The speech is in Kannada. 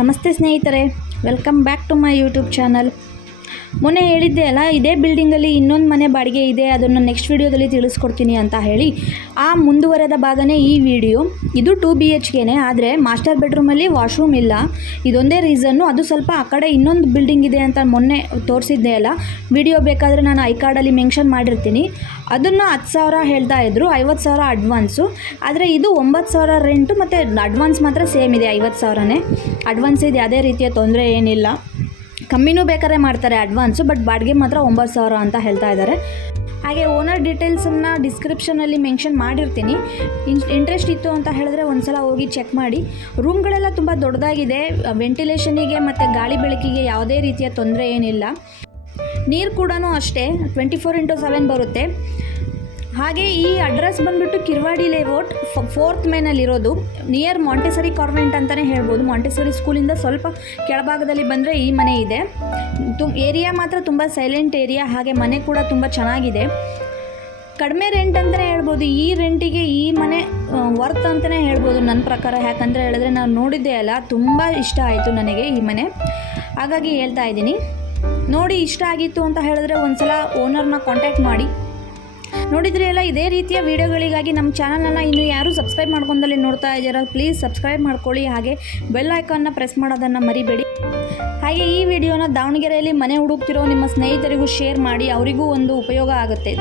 ನಮಸ್ತೆ ಸ್ನೇಹಿತರೆ, welcome back to my YouTube channel. ಮೊನ್ನೆ ಹೇಳಿದ್ದೆ ಅಲ್ಲ, ಇದೇ ಬಿಲ್ಡಿಂಗಲ್ಲಿ ಇನ್ನೊಂದು ಮನೆ ಬಾಡಿಗೆ ಇದೆ, ಅದನ್ನು ನೆಕ್ಸ್ಟ್ ವೀಡಿಯೋದಲ್ಲಿ ತಿಳಿಸ್ಕೊಡ್ತೀನಿ ಅಂತ ಹೇಳಿ. ಆ ಮುಂದುವರೆದ ಭಾಗನೇ ಈ ವಿಡಿಯೋ. ಇದು 2 BHKನೇ, ಆದರೆ ಮಾಸ್ಟರ್ ಬೆಡ್ರೂಮಲ್ಲಿ ವಾಶ್ರೂಮ್ ಇಲ್ಲ. ಇದೊಂದೇ ರೀಸನ್ನು. ಅದು ಸ್ವಲ್ಪ ಆ ಕಡೆ ಇನ್ನೊಂದು ಬಿಲ್ಡಿಂಗ್ ಇದೆ ಅಂತ ಮೊನ್ನೆ ತೋರಿಸಿದ್ದೆ ಅಲ್ಲ, ವಿಡಿಯೋ ಬೇಕಾದರೆ ನಾನು ಐ ಕಾರ್ಡಲ್ಲಿ ಮೆನ್ಷನ್ ಮಾಡಿರ್ತೀನಿ. ಅದನ್ನು 10,000 ಹೇಳ್ತಾ ಇದ್ರು, 50,000 ಅಡ್ವಾನ್ಸು. ಆದರೆ ಇದು 9,000 ರೆಂಟು ಮತ್ತು ಅಡ್ವಾನ್ಸ್ ಮಾತ್ರ ಸೇಮ್ ಇದೆ, 50,000ನೇ ಅಡ್ವಾನ್ಸ್ ಇದೆ. ಯಾವುದೇ ರೀತಿಯ ತೊಂದರೆ ಏನಿಲ್ಲ. ಕಮ್ಮಿನೂ ಬೇಕಾದ್ರೆ ಮಾಡ್ತಾರೆ ಅಡ್ವಾನ್ಸು, ಬಟ್ ಬಾಡಿಗೆ ಮಾತ್ರ 9,000 ಅಂತ ಹೇಳ್ತಾ ಇದ್ದಾರೆ. ಹಾಗೆ ಓನರ್ ಡೀಟೇಲ್ಸನ್ನು ಡಿಸ್ಕ್ರಿಪ್ಷನಲ್ಲಿ ಮೆನ್ಷನ್ ಮಾಡಿರ್ತೀನಿ. ಇಂಟ್ರೆಸ್ಟ್ ಇತ್ತು ಅಂತ ಹೇಳಿದ್ರೆ ಒಂದು ಸಲ ಹೋಗಿ ಚೆಕ್ ಮಾಡಿ. ರೂಮ್ಗಳೆಲ್ಲ ತುಂಬ ದೊಡ್ಡದಾಗಿದೆ. ವೆಂಟಿಲೇಷನಿಗೆ ಮತ್ತು ಗಾಳಿ ಬೆಳಕಿಗೆ ಯಾವುದೇ ರೀತಿಯ ತೊಂದರೆ ಏನಿಲ್ಲ. ನೀರು ಕೂಡ ಅಷ್ಟೇ 24x7 ಬರುತ್ತೆ. ಹಾಗೆ ಈ ಅಡ್ರೆಸ್ ಬಂದುಬಿಟ್ಟು ಕಿರ್ವಾಡಿ ಲೇಔಟ್ 4th ಮೇನಲ್ಲಿರೋದು, ನಿಯರ್ ಮಾಂಟೆಸರಿ ಕಾನ್ವೆಂಟ್ ಅಂತಲೇ ಹೇಳ್ಬೋದು. ಮಾಂಟೆಸರಿ ಸ್ಕೂಲಿಂದ ಸ್ವಲ್ಪ ಕೆಳಭಾಗದಲ್ಲಿ ಬಂದರೆ ಈ ಮನೆ ಇದೆ. ಏರಿಯಾ ಮಾತ್ರ ತುಂಬ ಸೈಲೆಂಟ್ ಏರಿಯಾ. ಹಾಗೆ ಮನೆ ಕೂಡ ತುಂಬ ಚೆನ್ನಾಗಿದೆ. ಕಡಿಮೆ ರೆಂಟ್ ಅಂತಲೇ ಹೇಳ್ಬೋದು. ಈ ರೆಂಟಿಗೆ ಈ ಮನೆ ವರ್ತ್ ಅಂತಲೇ ಹೇಳ್ಬೋದು ನನ್ನ ಪ್ರಕಾರ. ಯಾಕಂದರೆ ಹೇಳಿದ್ರೆ ನಾವು ನೋಡಿದ್ದೇ ಅಲ್ಲ, ತುಂಬ ಇಷ್ಟ ಆಯಿತು ನನಗೆ ಈ ಮನೆ. ಹಾಗಾಗಿ ಹೇಳ್ತಾ ಇದ್ದೀನಿ. ನೋಡಿ ಇಷ್ಟ ಆಗಿತ್ತು ಅಂತ ಹೇಳಿದ್ರೆ ಒಂದು ಸಲ ಓನರ್ನ ಕಾಂಟ್ಯಾಕ್ಟ್ ಮಾಡಿ. ನೋಡಿದ್ರಿ ಅಲ್ಲ, ಇದೇ ರೀತಿಯ ವೀಡಿಯೋಗಳಿಗಾಗಿ ನಮ್ಮ ಚಾನಲನ್ನು ಇನ್ನೂ ಯಾರೂ ಸಬ್ಸ್ಕ್ರೈಬ್ ಮಾಡ್ಕೊಂಡಲ್ಲಿ ನೋಡ್ತಾ ಇದ್ದೀರಾ, ಪ್ಲೀಸ್ ಸಬ್ಸ್ಕ್ರೈಬ್ ಮಾಡ್ಕೊಳ್ಳಿ. ಹಾಗೆ ಬೆಲ್ ಐಕಾನ್ನ ಪ್ರೆಸ್ ಮಾಡೋದನ್ನು ಮರಿಬೇಡಿ. ಹಾಗೆ ಈ ವಿಡಿಯೋನ ದಾವಣಗೆರೆಯಲ್ಲಿ ಮನೆ ಹುಡುಕ್ತಿರೋ ನಿಮ್ಮ ಸ್ನೇಹಿತರಿಗೂ ಶೇರ್ ಮಾಡಿ, ಅವರಿಗೂ ಒಂದು ಉಪಯೋಗ ಆಗುತ್ತೆ.